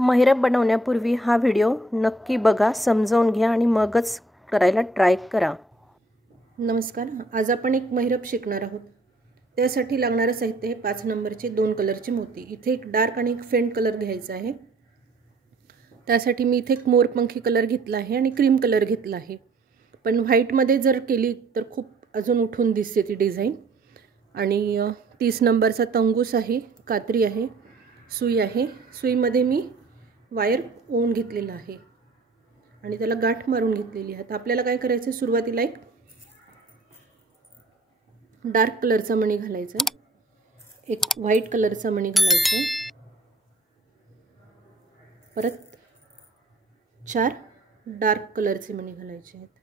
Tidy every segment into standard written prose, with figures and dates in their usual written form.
महिरप बनवण्यापूर्वी हा व्हिडिओ नक्की बघा, समजावून घ्या आणि मगच करायला ट्राय करा। नमस्कार, आज आपण एक महिरप शिकणार आहोत। त्यासाठी लागणारे साहित्य हे 5 नंबरचे 2 कलरचे मोती। इथे एक डार्क आणि एक फेंट कलर घ्यायचा आहे। त्यासाठी मी इथे एक मोरपंखी कलर घेतला आहे आणि क्रीम कलर घेतला आहे। पण व्हाईट मध्ये जर केली तर खूप अजून उठून दिसते ती डिझाइन। आणि 30 नंबरचा तंगूस आहे, कात्री आहे, सुई आहे। सुईमध्ये मी वायर ओवून घेतलेला आहे आणि त्याला गाठ मारून घेतलेली आहे। आता आपल्याला काय करायचं, सुरुवातीला एक डार्क कलरचा मणी घालायचा, एक व्हाईट कलरचा मणी घालायचा, परत 4 डार्क कलरचे मणी घालायचे आहेत।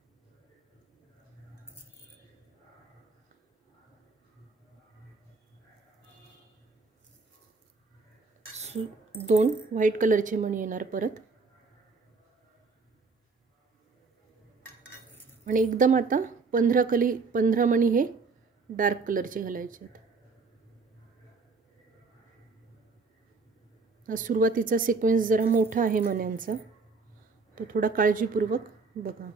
दोन व्हाईट कलरचे मणी येणार परत, आणि एकदम आता 15 मणी हे डार्क कलरचे घालायचे आहेत। सुरुवातीचा सिक्वेन्स जरा मोठा आहे मण्यांचा, तो थोडा काळजीपूर्वक बघा।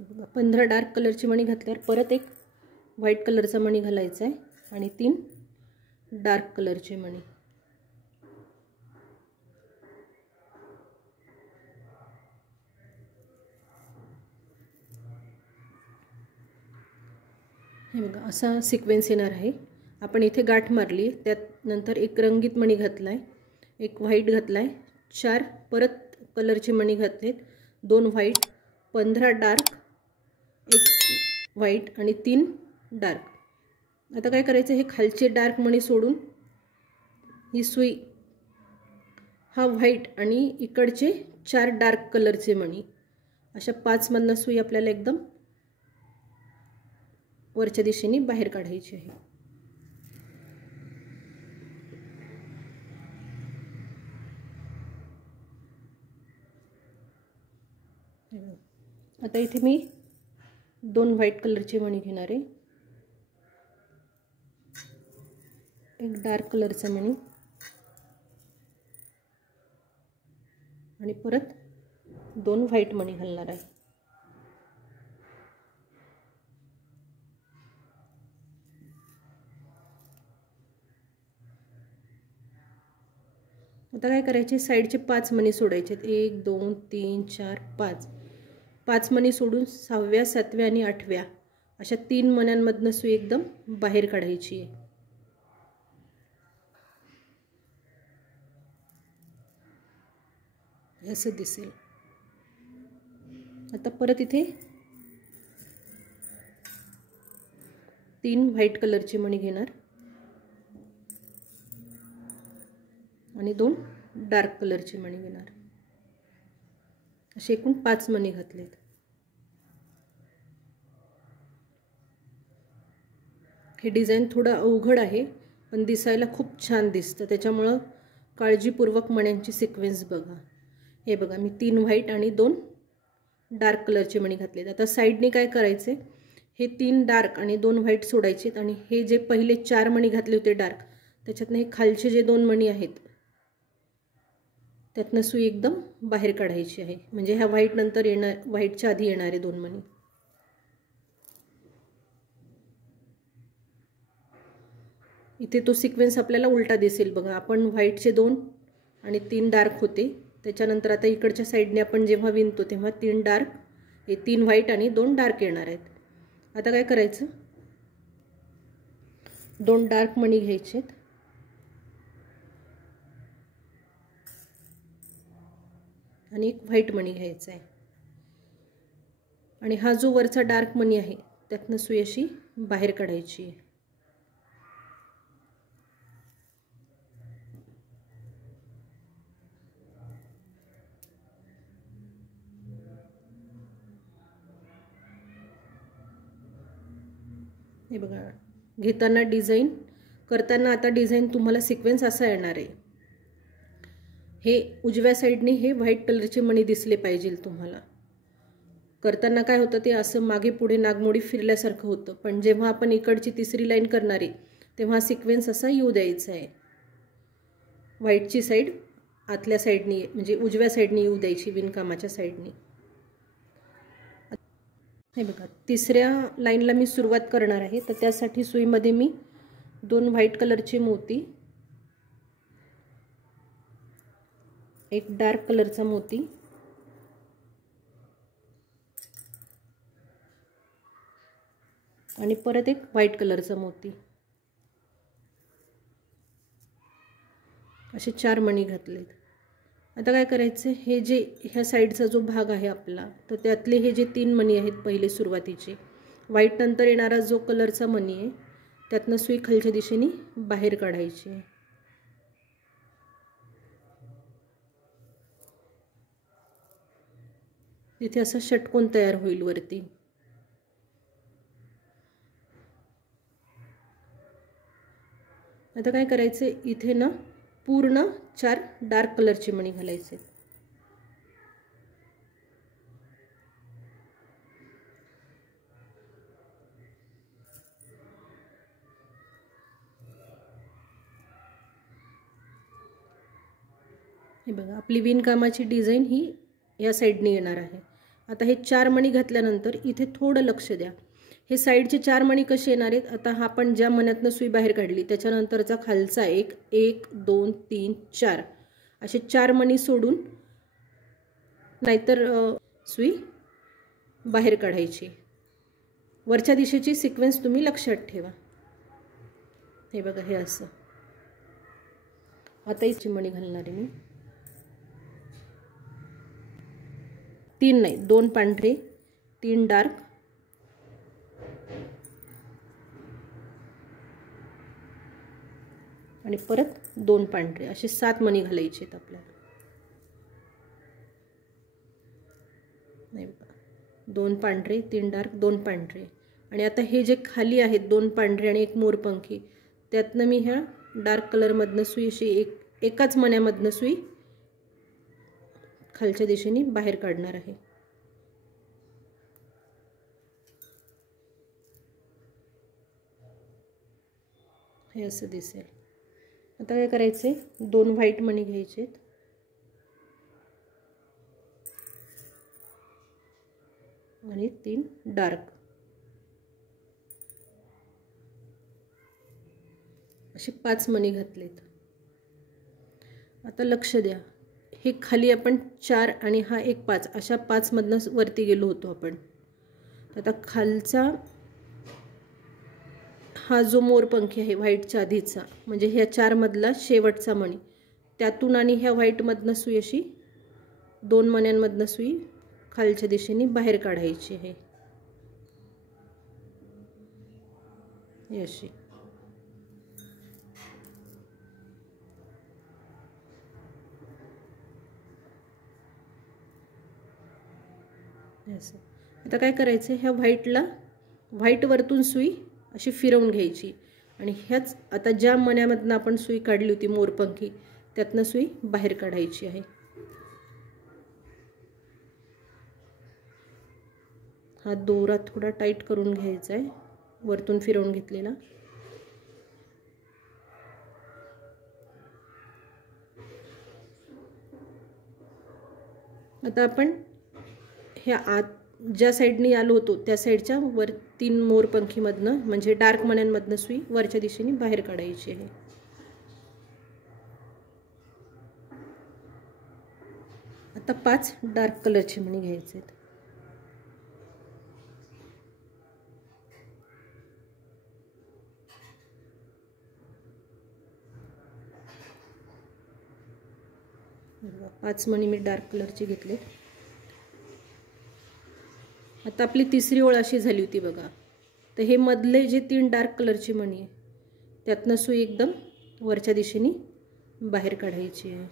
बघा, 15 डार्क कलरची मणी घातल्यावर परत एक व्हाईट कलरचा मणी घालायचा आहे आणि 3 डार्क कलरचे मणी। हे बघा, असा सिक्वेन्स येणार आहे। आपण इथे गाठ मारली, त्यात नंतर एक रंगीत मणी घातलाय, एक व्हाईट घातलाय, 4 परत कलरचे मणी घातलेत, 2 व्हाईट, 15 डार्क, एक व्हाईट आणि 3 डार्क। आता काय करायचं, हे खालचे डार्क मणी सोडून ही सुई, हा व्हाईट आणि इकडचे 4 डार्क कलरचे मणी, अशा 5 मधनं सुई आपल्याला एकदम वरच्या दिशेने बाहेर काढायची आहे। आता इथे मी 2 व्हाईट कलरचे मणी घेणार आहे, एक डार्क कलरचा मणी आणि परत 2 व्हाईट मणी घालणार आहे। आता काय करायचे, साईडचे 5 मणी सोडायचे, 1 2 3 4 5, 5 मणी सोडून 6व्या 7व्या आणि 8व्या अशा 3 मण्यांमधनं सुई एकदम बाहेर काढायची आहे। असं दिसेल। आता परत इथे 3 व्हाईट कलरचे मणी घेणार आणि 2 डार्क कलरचे मणी घेणार, असे एकूण 5 मणी घातलेत। हे डिझाइन थोडं अवघड आहे, पण दिसायला खूप छान दिसतं, त्याच्यामुळे काळजीपूर्वक मण्यांची सिक्वेन्स बघा। हे बघा, मी 3 व्हाईट आणि 2 डार्क कलरचे मणी घातलेत। आता साईडने काय करायचे, हे 3 डार्क आणि 2 व्हाईट सोडायचे आणि हे जे पहिले 4 मणी घातले होते डार्क, त्याच्यातनं हे खालचे जे 2 मणी आहेत त्यातनं सुई एकदम बाहेर काढायची आहे, म्हणजे ह्या व्हाईट नंतर व्हाईटच्या आधी येणारे 2 मणी। इथे तो सिक्वेन्स आपल्याला उलटा दिसेल बघा। आपण व्हाईटचे 2 आणि 3 डार्क होते, त्याच्यानंतर आता इकडच्या साईडने आपण जेव्हा विणतो तेव्हा 3 डार्क, हे 3 व्हाईट आणि 2 डार्क येणार आहेत। आता काय करायचं, 2 डार्क मणी घ्यायचेत आणि एक व्हाईट मणी घ्यायचा आहे, आणि हा जो वरचा डार्क मणी आहे त्यातनं सुई अशी बाहेर काढायची आहे। हे बघा, घेताना डिझाईन करताना आता डिझाईन तुम्हाला सिक्वेन्स असा येणार आहे. हे उजव्या साईडने हे व्हाईट कलरचे मणी दिसले पाहिजे तुम्हाला. करताना काय होतं ते असं मागे पुढे नागमोडी फिरल्यासारखं होतं, पण जेव्हा आपण इकडची तिसरी लाईन करणार आहे तेव्हा सिक्वेन्स असा येऊ द्यायचा आहे. व्हाईटची साईड आतल्या साईडनी म्हणजे उजव्या साईडनी येऊ द्यायची, विणकामाच्या साईडनी. हे बघा, तिसऱ्या लाईनला मी सुरुवात करणार आहे, तर त्यासाठी सुईमध्ये मी 2 व्हाईट कलरचे मोती, एक डार्क कलरचा मोती आणि परत एक व्हाईट कलरचा मोती, असे 4 मणी घातलेत. आता काय करायचं, हे जे ह्या साईडचा जो भाग आहे आपला, तर त्यातले हे जे 3 मणी आहेत पहिले सुरुवातीचे, व्हाईट नंतर येणारा जो कलरचा मणी आहे त्यातनं सुई खालच्या दिशेने बाहेर काढायची आहे. तिथे असा षटकोन तयार होईल वरती. आता काय करायचं, इथे ना पूर्ण 4 डार्क कलरचे मणी घालायचे. हे बघा, आपली विणकामाची डिझाईन ही या साईडने येणार आहे. आता हे 4 मणी घातल्यानंतर इथे थोडं लक्ष द्या. हे साईडचे 4 मणी कसे येणार आहेत, आता हा आपण ज्या मण्यातनं सुई बाहेर काढली त्याच्यानंतरचा खालचा 1 2 3 4 असे 4 मणी सोडून नाहीतर सुई बाहेर काढायची. वरच्या दिशेची सिक्वेन्स तुम्ही लक्षात ठेवा. हे बघा, हे असं. आता इथे मणी घालणार आहे मी. 3 नाही, 2 पांढरे, 3 डार्क आणि परत 2 पांढरे, असे 7 मणी घालायचे आहेत आपल्याला. नाही बघा, 2 पांढरे, 3 डार्क, 2 पांढरे. आणि आता हे जे खाली आहेत 2 पांढरे आणि 1 मोरपंखी, त्यातनं मी ह्या डार्क कलरमधनं सुई अशी एकाच मण्यामधनं सुई खालच्या दिशेने बाहेर काढणार आहे. हे असं दिसेल. आता काय करायचंय, 2 व्हाईट मणी घ्यायचे आणि 3 डार्क, असे 5 मणी घातलेत. आता लक्ष द्या, हे खाली आपण 4 आणि हा एक 5 अशा 5 मधनं वरती गेलो होतो आपण. आता खालचा हा जो मोरपंखी आहे व्हाईटच्या आधीचा, म्हणजे ह्या 4 मधला शेवटचा मणी, त्यातून आणि ह्या व्हाईटमधनं सुई अशी 2 मण्यांमधनं सुई खालच्या दिशेने बाहेर काढायची आहे. ही अशी. असं. आता काय करायचं, ह्या व्हाईट वरतून सुई अशी फिरवून घ्यायची आणि ह्याच आता ज्या मण्यामधनं आपण सुई काढली होती मोरपंखी, त्यातनं सुई बाहेर काढायची आहे. हा दोरा थोडा टाईट करून घ्यायचा आहे, वरतून फिरवून घेतलेला. आता आपण ह्या आत ज्या साईडनी आलो होतो त्या साईडच्या वर 3 मोरपंखीमधनं म्हणजे डार्क मण्यांमधनं सुई वरच्या दिशेने बाहेर काढायची आहे. आता 5 डार्क कलरचे मणी घ्यायचे आहेत. पाच मणी मी डार्क कलरचे घेतले. आता आपली तिसरी ओळ अशी झाली होती बघा. तर हे मधले जे 3 डार्क कलरची मणी आहे त्यातनं सुई एकदम वरच्या दिशेने बाहेर काढायची आहे.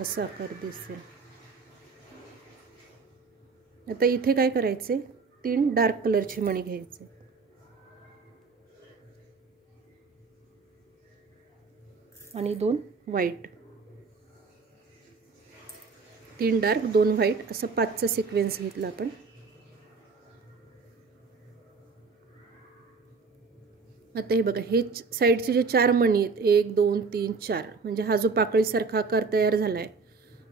असा आकार दिसेल. आता इथे काय करायचे, 3 डार्क कलरचे मणी घ्यायचे आणि 2 व्हाईट, 3 डार्क 2 व्हाईट असं 5चा सिक्वेन्स घेतला आपण। आता हे बघा, हे साईडचे जे 4 मणी आहेत 1 2 3 4 म्हणजे हा जो पाकळीसारखा आकार तयार झाला आहे,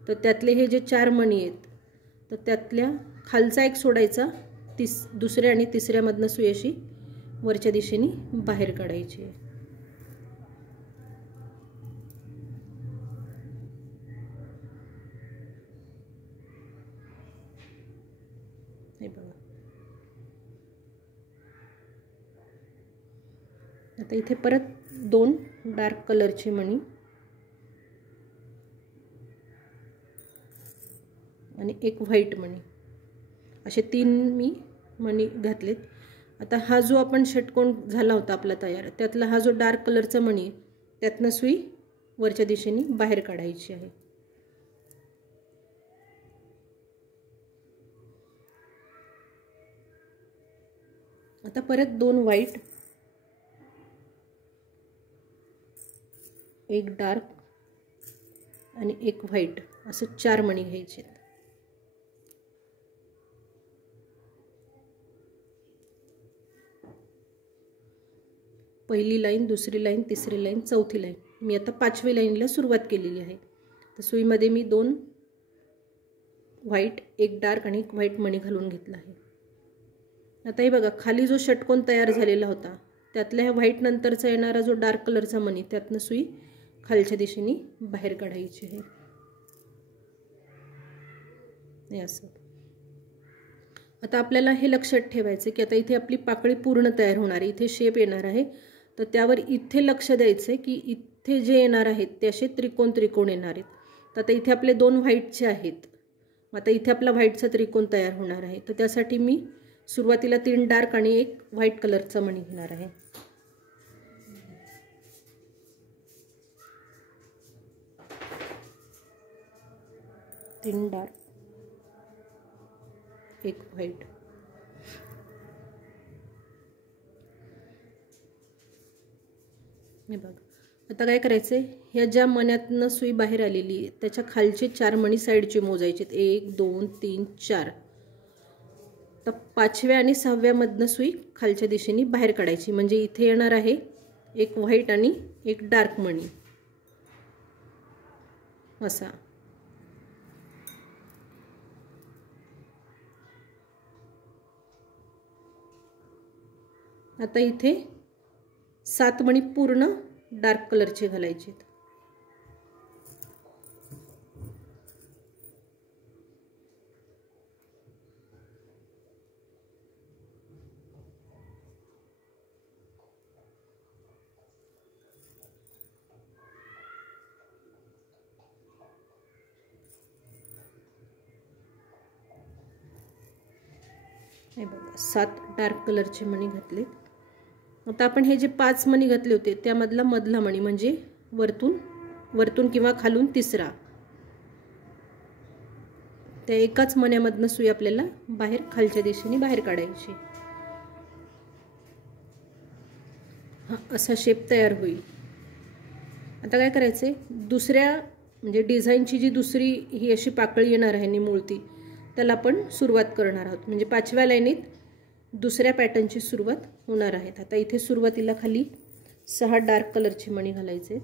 तर त्यातले हे जे 4 मणी आहेत तर त्यातल्या खालचा एक सोडायचा, दुसऱ्या आणि तिसऱ्यामधनं सुई अशी वरच्या दिशेने बाहेर काढायची आहे। हे बघा, आता इथे परत 2 डार्क कलरचे मणी आणि 1 व्हाईट मणी असे 3 मी मणी घातलेत। आता हा जो आपण षटकोन झाला होता आपला तयार, त्यातला हा जो डार्क कलरचा मणी त्यातनं सुई वरच्या दिशेने बाहेर काढायची आहे। आता परत 2 व्हाईट, 1 डार्क आणि 1 व्हाईट असं 4 मणी घ्यायचे। पहिली लाईन, दुसरी लाईन, तिसरी लाईन, चौथी लाईन, मी आता 5वी लाईनला सुरुवात केलेली आहे। तर सुईमध्ये मी 2 व्हाईट, 1 डार्क आणि 1 व्हाईट मणी घालून घेतला आहे। आता हे बघा, खाली जो षटकोन तयार झालेला होता त्यातल्या व्हाईट नंतरचा येणारा जो डार्क कलरचा मणी त्यातनं सुई खालच्या दिशेने बाहेर काढायची आहे, हे असं। आता आपल्याला हे लक्षात ठेवायचं की आता इथे आपली पाकळी पूर्ण तयार होणार आहे, इथे शेप येणार आहे, तर त्यावर इथे लक्ष द्यायचं की इथे जे येणार आहेत ते असे त्रिकोण त्रिकोण येणार आहेत। तर आता इथे आपले 2 व्हाईटचे आहेत, आता इथे आपला व्हाईटचा त्रिकोण तयार होणार आहे, तर त्यासाठी मी सुरुवातीला 3 डार्क आणि 1 व्हाईट कलरचा मणी घेणार आहे। तीन डार्क, 1 व्हाईट, हे बघा। आता काय करायचं, ह्या ज्या मण्यातनं सुई बाहेर आलेली आहे त्याच्या खालचे 4 मणी साईडचे मोजायचे, 1 2 3 4। तर 5व्या आणि 6व्या मधनं सुई खालच्या दिशेने बाहेर काढायची, म्हणजे इथे येणार आहे 1 व्हाईट आणि 1 डार्क मणी असा। आता इथे 7 मणी पूर्ण डार्क कलरचे घालायचे। हे बघा, 7 डार्क कलरचे मणी घातले। आता आपण हे जे 5 मणी घातले होते त्यामधला मधला मणी म्हणजे वरतून किंवा खालून तिसरा, त्या एकाच मण्यामधनं सुई आपल्याला बाहेर खालच्या दिशेने बाहेर काढायची, हा असा शेप तयार होईल। आता काय करायचे, दुसऱ्या म्हणजे डिझाईनची जी दुसरी ही अशी पाकळी येणार आहे निमुळती, त्याला आपण सुरुवात करणार आहोत, म्हणजे 5व्या लाईनीत दुसऱ्या पॅटर्नची सुरुवात होणार आहे। आता इथे सुरुवातीला खाली 6 डार्क कलरचे मणी घालायचे,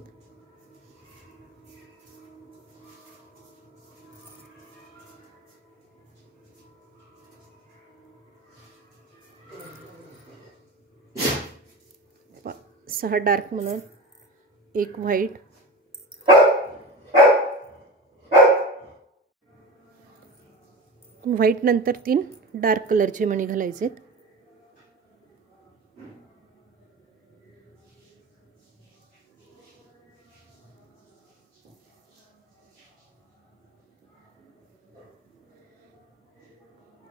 सहा डार्क म्हणून 1 व्हाईट, व्हाईट नंतर 3 डार्क कलरचे मणी घालायचे।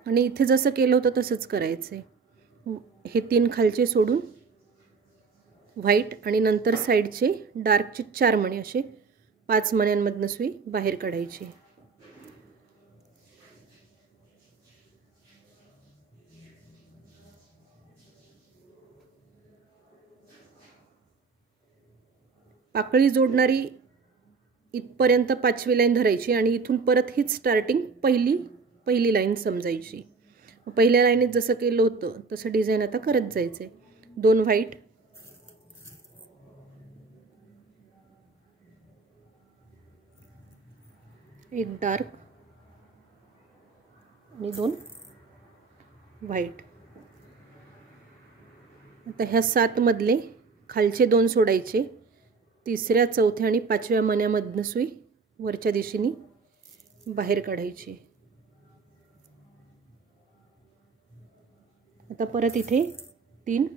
आणि इथे जसं केलं होतं तसंच करायचंय, हे 3 खालचे सोडून व्हाईट आणि नंतर साइडचे डार्कचे 4 मणी असे 5 मण्यांमधनं सुई बाहेर काढायची। पाकळी जोडणारी इथपर्यंत 5वी लाईन धरायची आणि इथून परत हीच स्टार्टिंग पहिली लाईन समजायची. पहिल्या लाईनीत जसं केलं होतं तसं डिझाईन आता करत जायचं आहे. 2 व्हाईट, एक डार्क आणि 2 व्हाईट. आता ह्या 7 मधले खालचे 2 सोडायचे. तिसऱ्या, चौथ्या आणि 5व्या मण्यामधनं सुई वरच्या दिशेने बाहेर काढायची. आता परत इथे 3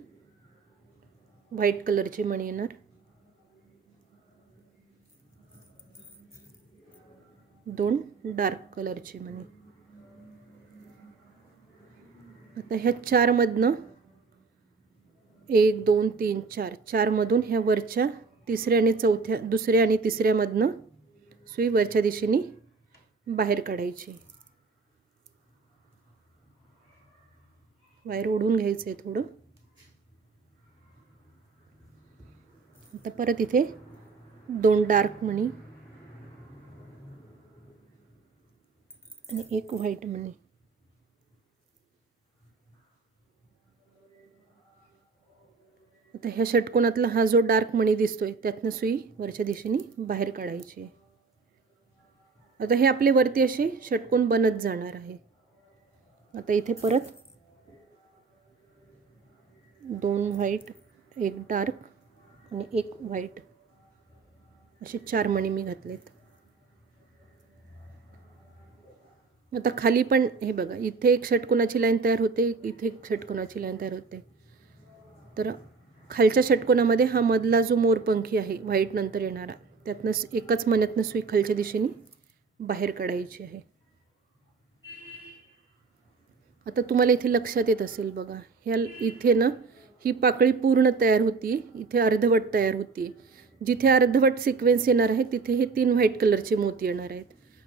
व्हाईट कलरचे मणी येणार, 2 डार्क कलरचे मणी. आता ह्या 4 मधनं 1 2 3 4 4 मधून ह्या वरच्या तिसऱ्या आणि चौथ्या, दुसऱ्या आणि तिसऱ्या मधनं सुई वरच्या दिशेने बाहेर काढायची. वायर ओढून घ्यायचं आहे थोडं. आता परत इथे 2 डार्क मणी आणि 1 व्हाईट मणी. आता ह्या षटकोनातला हा जो डार्क मणी दिसतोय त्यातनं सुई वरच्या दिशेने बाहेर काढायची. आता हे आपले वरती असे षटकोन बनत जाणार आहे. आता इथे परत 2 व्हाईट, 1 डार्क आणि 1 व्हाईट असे 4 मणी मी घातलेत. आता खाली पण हे बघा, इथे एक षटकोनाची लाईन तयार होते, इथे एक षटकोनाची लाईन तयार होते. तर खालच्या षटकोनामध्ये हा मधला जो मोरपंखी आहे व्हाईट नंतर येणारा, त्यातनं एकाच मण्यातनं सुई खालच्या दिशेने बाहेर काढायची आहे. आता तुम्हाला इथे लक्षात येत असेल बघा, ह्या इथे ना ही पाकळी पूर्ण तयार होती, इथे अर्धवट तयार होती. जिथे अर्धवट सिक्वेन्स येणार आहे तिथे हे 3 व्हाईट कलरचे मोती येणार आहेत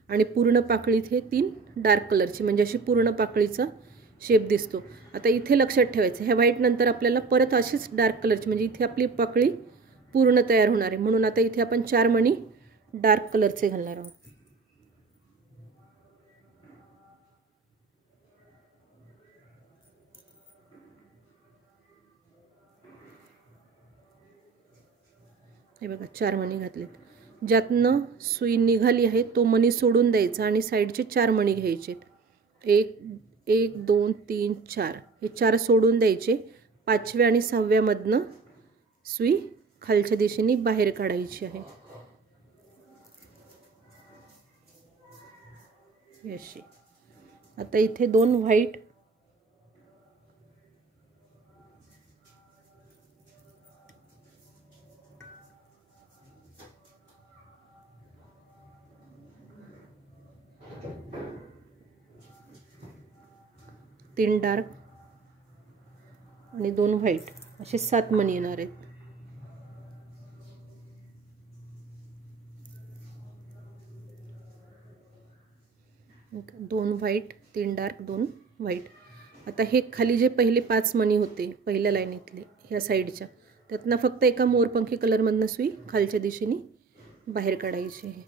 आणि पूर्ण पाकळीत हे 3 डार्क कलरचे, म्हणजे अशी पूर्ण पाकळीचा शेप दिसतो. आता इथे लक्षात ठेवायचं, ह्या व्हाईट नंतर आपल्याला परत अशीच डार्क कलरची, म्हणजे इथे आपली पाकळी पूर्ण तयार होणार आहे. म्हणून आता इथे आपण 4 मणी डार्क कलरचे घालणार आहोत. हे बघा 4 मणी घातलेत. ज्यातनं सुई निघाली आहे तो मणी सोडून द्यायचा आणि साईडचे 4 मणी घ्यायचे. 1 2 3 4 हे 4 सोडून द्यायचे. 5व्या आणि 6व्या मधनं सुई खालच्या दिशेने बाहेर काढायची आहे. अशी. आता इथे 2 व्हाईट, तीन डार्क आणि 2 व्हाईट असे 7 मणी येणार आहेत. दोन व्हाईट, 3 डार्क, 2 व्हाईट. आता हे खाली जे पहिले 5 मणी होते पहिल्या लाईनीतले ह्या साईडच्या, त्यातनं फक्त एका मोरपंखी कलरमधनं सुई खालच्या दिशेने बाहेर काढायची आहे.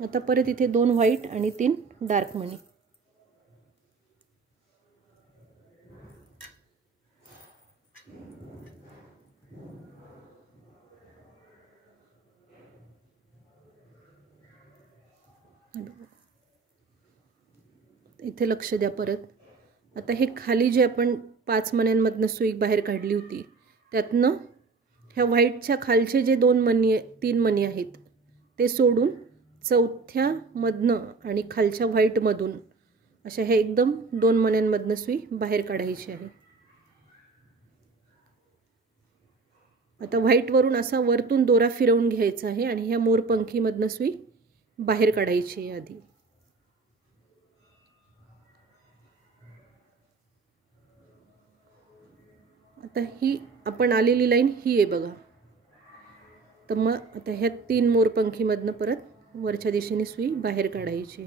आता परत इथे 2 व्हाईट आणि 3 डार्क मणी. इथे लक्ष द्या परत. आता हे खाली जे आपण 5 मण्यांमधनं सुई बाहेर काढली होती त्यातनं ह्या व्हाईटच्या खालचे जे 3 मणी आहेत ते सोडून चौथ्या मधनं आणि खालच्या व्हाईटमधून अशा ह्या एकदम 2 मण्यांमधनं सुई बाहेर काढायची आहे. आता व्हाईटवरून असा वरतून दोरा फिरवून घ्यायचा आहे आणि ह्या मोरपंखीमधनं सुई बाहेर काढायची आहे आधी. आता ही आपण आलेली लाईन ही आहे बघा. तर मग आता ह्या 3 मोरपंखीमधनं परत वरच्या दिशेने सुई बाहेर काढायची.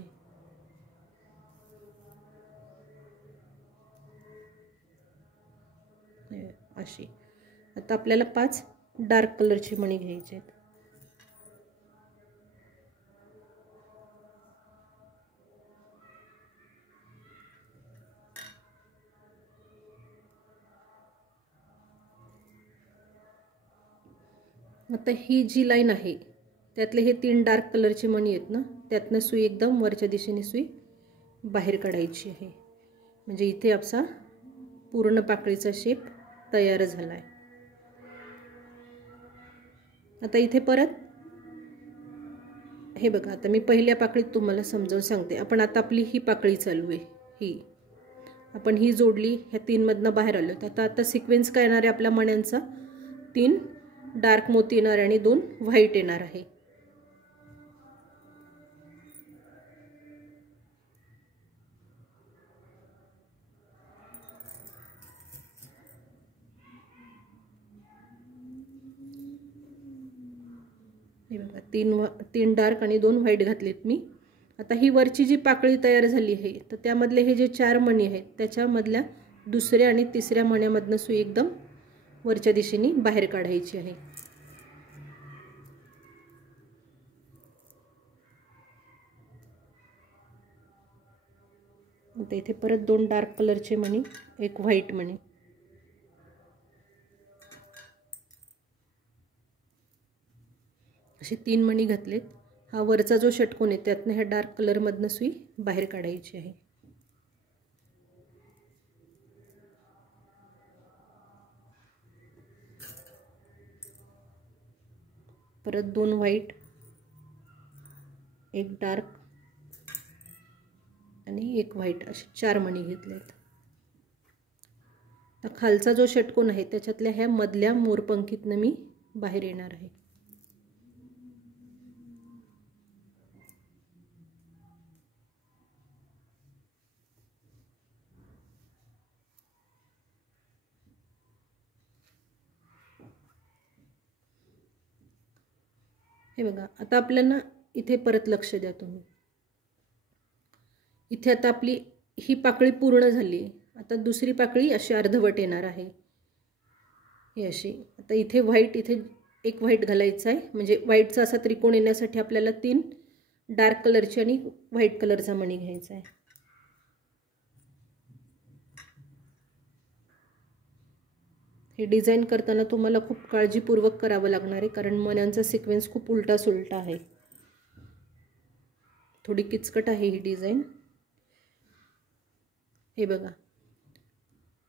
अशी. आता आपल्याला 5 डार्क कलरचे मणी घ्यायचे आहेत. आता ही जी लाईन आहे त्यातले हे 3 डार्क कलरचे मणी आहेत ना, त्यातनं सुई एकदम वरच्या दिशेने सुई बाहेर काढायची आहे. म्हणजे इथे आपला पूर्ण पाकळीचा शेप तयार झाला आहे. आता इथे परत हे बघा, आता मी पहिल्या पाकळीत तुम्हाला समजावून सांगते. आपण आता आपली ही पाकळी चालू आहे, ही आपण ही जोडली, ह्या 3 मधनं बाहेर आलो. तर आता सिक्वेन्स काय येणार आहे आपल्या मण्यांचा? 3 डार्क मोती येणार आणि 2 व्हाईट येणार आहे. हे बघा, 3 डार्क आणि 2 व्हाईट घातलेत मी. आता ही वरची जी पाकळी तयार झाली आहे तर त्यामधले हे जे 4 मणी आहेत त्याच्यामधल्या दुसऱ्या आणि तिसऱ्या मण्यामधनं सुई एकदम वरच्या दिशेने बाहेर काढायची आहे. आता इथे परत 2 डार्क कलरचे मणी, 1 व्हाईट मणी. असे 3 मणी घातलेत. हा वरचा जो षटकोन आहे त्यातनं ह्या डार्क कलरमधनं सुई बाहेर काढायची आहे. परत 2 व्हाईट, 1 डार्क आणि 1 व्हाईट असे 4 मणी घेतलेत. तर खालचा जो षटकोन आहे त्याच्यातल्या ह्या मधल्या मोरपंखीतनं मी बाहेर येणार आहे. हे बघा, आता आपल्याला इथे परत लक्ष द्या तुम्ही. इथे आता आपली ही पाकळी पूर्ण झाली आहे. आता दुसरी पाकळी अशी अर्धवट येणार आहे, ही अशी. आता इथे व्हाईट, इथे 1 व्हाईट घालायचा आहे. म्हणजे व्हाईटचा असा त्रिकोण येण्यासाठी आपल्याला 3 डार्क कलरचे आणि व्हाईट कलरचा मणी घ्यायचा आहे. हे डिझाईन करताना तुम्हाला खूप काळजीपूर्वक करावं लागणार आहे, कारण मण्यांचा सिक्वेन्स खूप उलटा सुलटा आहे. थोडी किचकट आहे ही डिझाईन. हे बघा,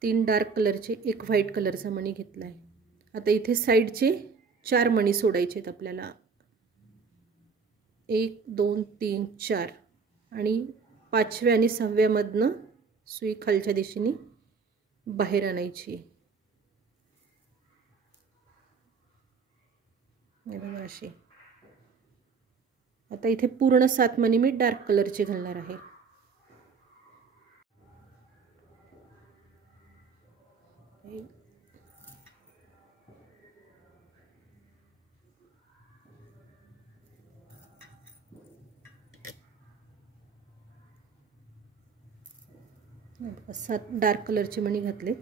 3 डार्क कलरचे, 1 व्हाईट कलरचा मणी घेतला आहे. आता इथे साईडचे 4 मणी सोडायचे आहेत आपल्याला. 1 2 3 4 आणि 5व्या आणि 6व्या मधनं सुई खालच्या दिशेने बाहेर आणायची. हे बघा अशी. आता इथे पूर्ण 7 मणी मी डार्क कलरचे घालणार आहे. सात डार्क कलरचे मणी घातलेत.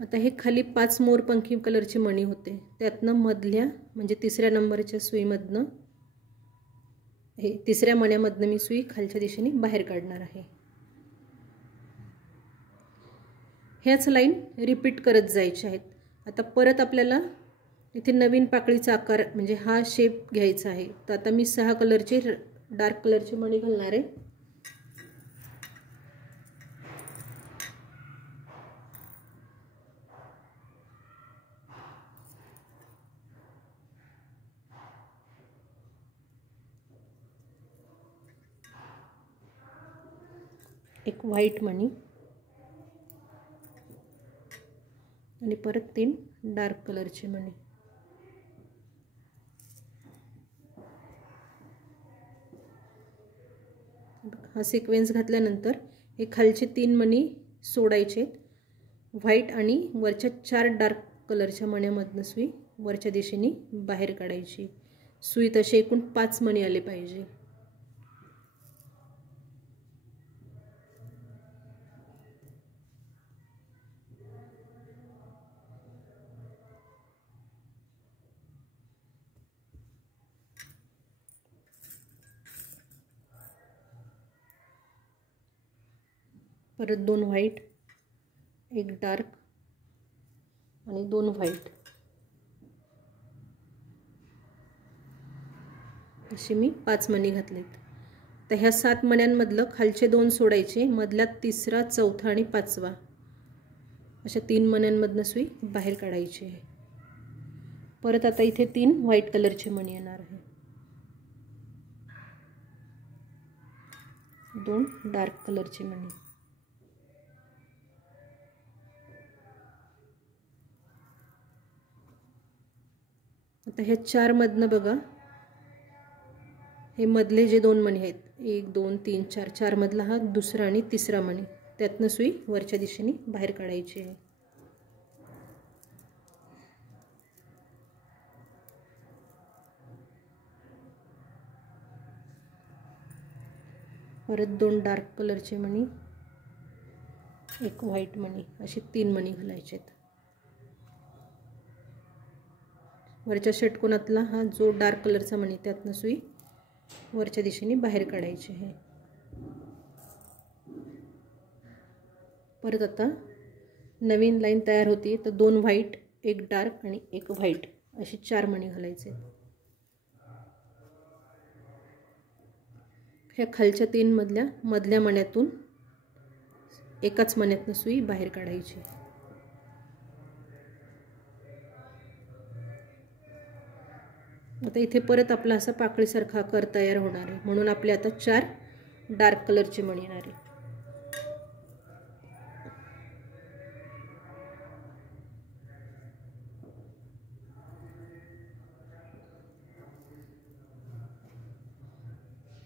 आता हे खाली 5 मोरपंखी कलरचे मणी होते, त्यातनं मधल्या म्हणजे 3ऱ्या नंबरच्या सुईमधनं, हे 3ऱ्या मण्यामधनं मी सुई खालच्या दिशेने बाहेर काढणार आहे. ह्याच लाईन रिपीट करत जायच्या आहेत. आता परत आपल्याला इथे नवीन पाकळीचा आकार म्हणजे हा शेप घ्यायचा आहे. तर आता मी 6 कलरचे डार्क कलरचे मणी घालणार आहे. एक व्हाईट मणी आणि परत 3 डार्क कलरचे मणी. हा सिक्वेन्स घातल्यानंतर हे खालचे 3 मणी सोडायचे. व्हाईट आणि वरच्या 4 डार्क कलरच्या मण्यामधनं सुई वरच्या दिशेने बाहेर काढायची. सुई तसे एकूण 5 मणी आले पाहिजे. परत 2 व्हाईट, 1 डार्क आणि 2 व्हाईट अशी मी 5 मणी घातलेत. तर ह्या 7 मण्यांमधलं खालचे 2 सोडायचे, मधल्या 3रा, 4था आणि 5वा अशा 3 मण्यांमधनं सुई बाहेर काढायची आहे. परत आता इथे 3 व्हाईट कलरचे मणी येणार आहे, 2 डार्क कलरचे मणी. आता ह्या 4 मधनं बघा, हे मधले जे 2 मणी आहेत, 1 2 3 4, 4 मधला हा दुसरा आणि तिसरा मणी, त्यातनं सुई वरच्या दिशेने बाहेर काढायची आहे. परत 2 डार्क कलरचे मणी, 1 व्हाईट मणी असे 3 मणी घालायचे आहेत. वरच्या षटकोनातला हा जो डार्क कलरचा मणी, त्यातनं सुई वरच्या दिशेने बाहेर काढायची आहे. परत आता नवीन लाईन तयार होती. तर 2 व्हाईट, 1 डार्क आणि 1 व्हाईट असे 4 मणी घालायचे. ह्या खालच्या 3 मधल्या मण्यातून एकाच मण्यातून सुई बाहेर काढायची. आता इथे परत आपला असा पाकळीसारखा आकार तयार होणार आहे, म्हणून आपले आता 4 डार्क कलरचे मणी येणार आहे.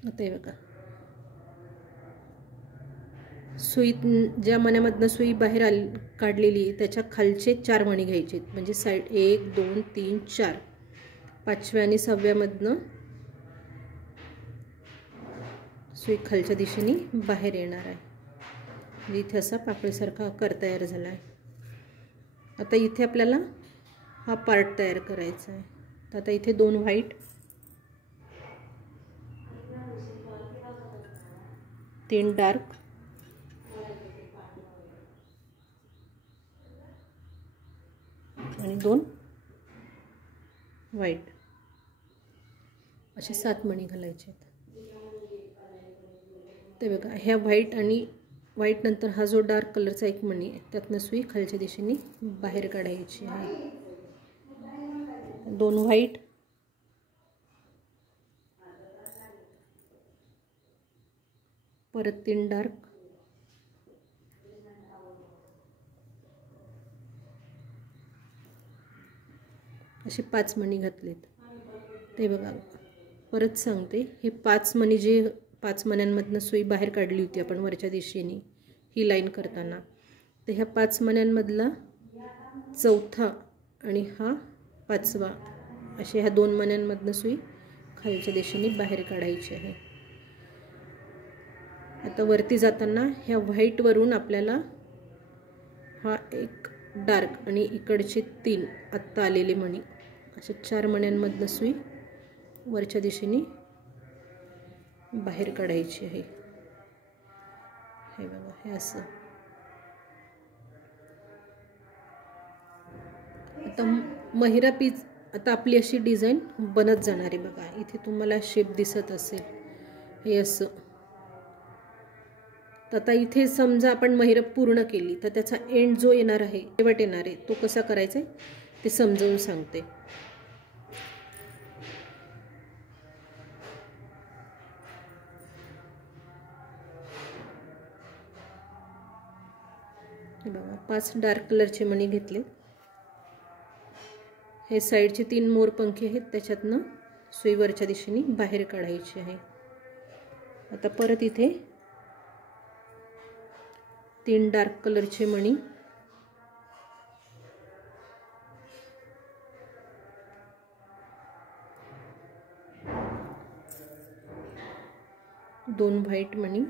आता हे बघा, सुई ज्या मण्यामधनं सुई बाहेर काढलेली त्याच्या खालचे 4 मणी घ्यायचे, म्हणजे साईड 1 2 3 4, 5व्या आणि 6व्यामधनं सुई खालच्या दिशेने बाहेर येणार आहे. म्हणजे इथे असा पाकळीसारखा आकार तयार झाला आहे. आता इथे आपल्याला हा पार्ट तयार करायचा आहे. तर आता इथे 2 व्हाईट, 3 डार्क आणि 2 व्हाईट असे 7 मणी घालायचे आहेत. ते बघा, ह्या व्हाईट आणि व्हाईट नंतर हा जो डार्क कलरचा 1 मणी आहे, त्यातनं सुई खालच्या दिशेने बाहेर काढायची आहे. 2 व्हाईट, परत 3 डार्क असे 5 मणी घातलेत. ते बघा, परत सांगते, हे 5 मणी जे 5 मण्यांमधनं सुई बाहेर काढली होती आपण वरच्या दिशेने ही लाईन करताना, तर ह्या 5 मण्यांमधला 4था आणि हा 5वा असे ह्या 2 मण्यांमधनं सुई खालच्या दिशेने बाहेर काढायची आहे. आता वरती जाताना ह्या व्हाईटवरून आपल्याला हा 1 डार्क आणि इकडचे 3 आत्ता आलेले मणी असे 4 मण्यांमधनं सुई वरच्या दिशेने बाहेर काढायची आहे. हे बघा, हे असं. आता महिरा पीस, आता आपली अशी डिझाईन बनत जाणार आहे. बघा, इथे तुम्हाला शेप दिसत असेल, हे असं. तर आता इथे समजा आपण महिरप पूर्ण केली, तर त्याचा एंड जो येणार आहे, शेवट येणार आहे, तो कसा करायचा आहे ते समजावून सांगते. बघा, 5 डार्क कलरचे मणी घेतले. हे साईडचे 3 मोरपंखी आहेत, त्याच्यातनं सुई वरच्या दिशेने बाहेर काढायची आहे. आता परत इथे 3 डार्क कलरचे मणी, 2 व्हाईट मणी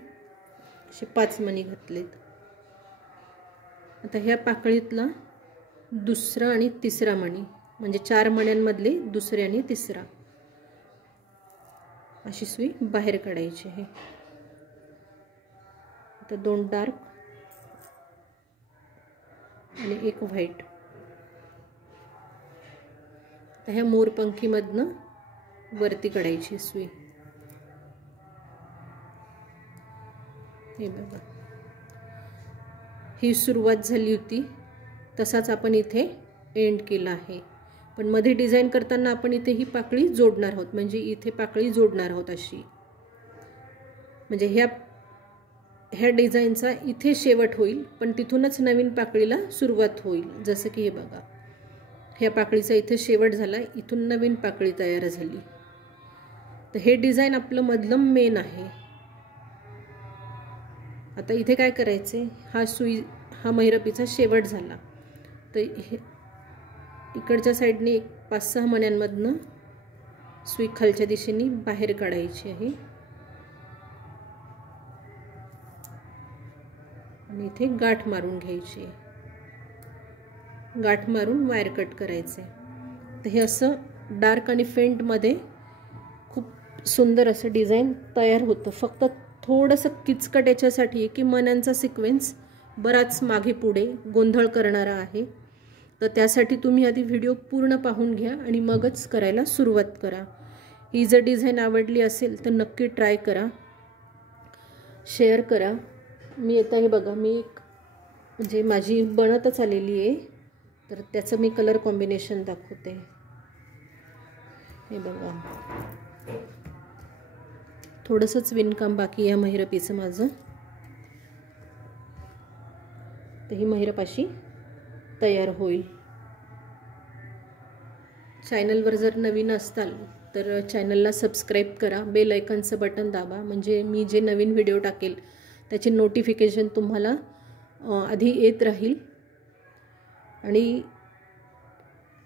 असे 5 मणी घातलेत. आता ह्या पाकळीतला दुसरा आणि तिसरा मणी, म्हणजे 4 मण्यांमधले दुसरे आणि तिसरा अशी सुई बाहेर काढायची आहे. आता 2 डार्क आणि एक व्हाईट. तर ह्या मोरपंखीमधनं वरती काढायची सुई. हे बघा, ही सुरुवात झाली होती, तसाच आपण इथे एंड केला आहे. पण मध्ये डिझाईन करताना आपण इथे ही पाकळी जोडणार आहोत, म्हणजे इथे पाकळी जोडणार आहोत अशी. म्हणजे ह्या डिझाईनचा इथे शेवट होईल, पण तिथूनच नवीन पाकळीला सुरुवात होईल. जसं की हे बघा, ह्या पाकळीचा इथे शेवट झाला, इथून नवीन पाकळी तयार झाली. तर हे डिझाईन आपलं मधलं मेन आहे. आता इथे काय करायचे, हा महिरपीचा शेवट झाला, तर हे इकडच्या साईडने 5-6 मण्यांमधनं सुई खालच्या दिशेने बाहेर काढायची आहे आणि इथे गाठ मारून घ्यायची. गाठ मारून वायर कट करायचे. तर हे असं डार्क आणि फेंटमध्ये खूप सुंदर असं डिझाईन तयार होतं. फक्त थोडंसं किचकट याच्यासाठी आहे की मण्यांचा सिक्वेन्स बराच मागे पुढे गोंधळ करणारा आहे. तर त्यासाठी तुम्ही आधी व्हिडिओ पूर्ण पाहून घ्या आणि मगच करायला सुरुवात करा. ही जर डिझाईन आवडली असेल तर नक्की ट्राय करा, शेअर करा. मी आता हे बघा, मी एक म्हणजे माझी बनतच आलेली आहे, तर त्याचं मी कलर कॉम्बिनेशन दाखवते. हे बघा, थोडंसंच विणकाम बाकी या महिरपीचं माझं. तर ही महिरप अशी तयार होईल. चॅनलवर जर नवीन असाल तर चॅनलला सबस्क्राईब करा, बेल आयकॉनचं बटन दाबा, म्हणजे मी जे नवीन व्हिडिओ टाकेल त्याचे नोटिफिकेशन तुम्हाला आधी येत राहील. आणि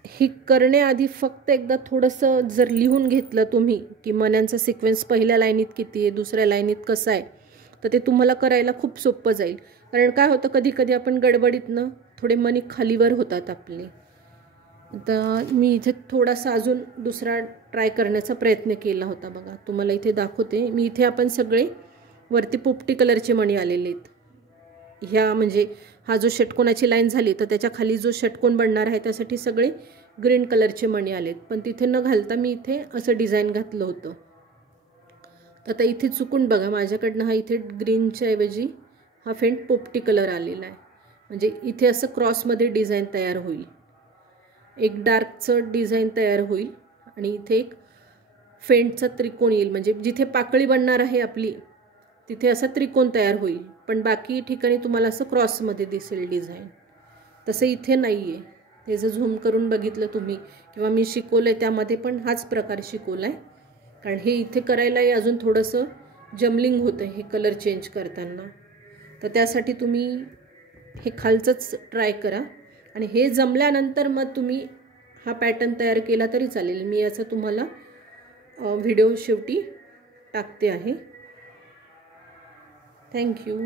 ही करण्याआधी फक्त एकदा थोडंसं जर लिहून घेतलं तुम्ही की मण्यांचा सिक्वेन्स पहिल्या लाईनीत किती आहे, दुसऱ्या लाईनीत कसं आहे, तर ते तुम्हाला करायला खूप सोपं जाईल. कारण काय होतं, कधी कधी आपण गडबडीतनं थोडे मणी खालीवर होतात आपले. तर मी इथे थोडासा अजून दुसरा ट्राय करण्याचा प्रयत्न केला होता. बघा, तुम्हाला इथे दाखवते मी. इथे आपण सगळे वरती पोपटी कलरचे मणी आलेले आहेत. ह्या म्हणजे हा जो षटकोनाची लाईन झाली तर त्याच्या खाली जो षटकोन बनणार आहे त्यासाठी सगळे ग्रीन कलरचे मणी आलेत. पण तिथे न घालता मी इथे असं डिझाईन घातलं होतं. तर आता इथे चुकून बघा, माझ्याकडनं हा इथे ग्रीनच्या ऐवजी हा फेंट पोपटी कलर आलेला आहे. म्हणजे इथे असं क्रॉसमध्ये डिझाईन तयार होईल, एक डार्कचं डिझाईन तयार होईल आणि इथे एक फेंटचा त्रिकोण येईल. म्हणजे जिथे पाकळी बनणार आहे आपली तिथे असा त्रिकोण तयार होईल, पण बाकी ठिकाणी तुम्हाला असं क्रॉसमध्ये दिसेल डिझाईन. तसं इथे नाही आहे. ते जर झूम करून बघितलं तुम्ही किंवा मी शिकवलं आहे त्यामध्ये पण हाच प्रकार शिकवला आहे. कारण हे इथे करायलाही अजून थोडंसं जमलिंग होतं हे कलर चेंज करताना. तर त्यासाठी तुम्ही हे खालचंच ट्राय करा आणि हे जमल्यानंतर मग तुम्ही हा पॅटर्न तयार केला तरी चालेल. मी याचा तुम्हाला व्हिडिओ शेवटी टाकते आहे. थँक्यू.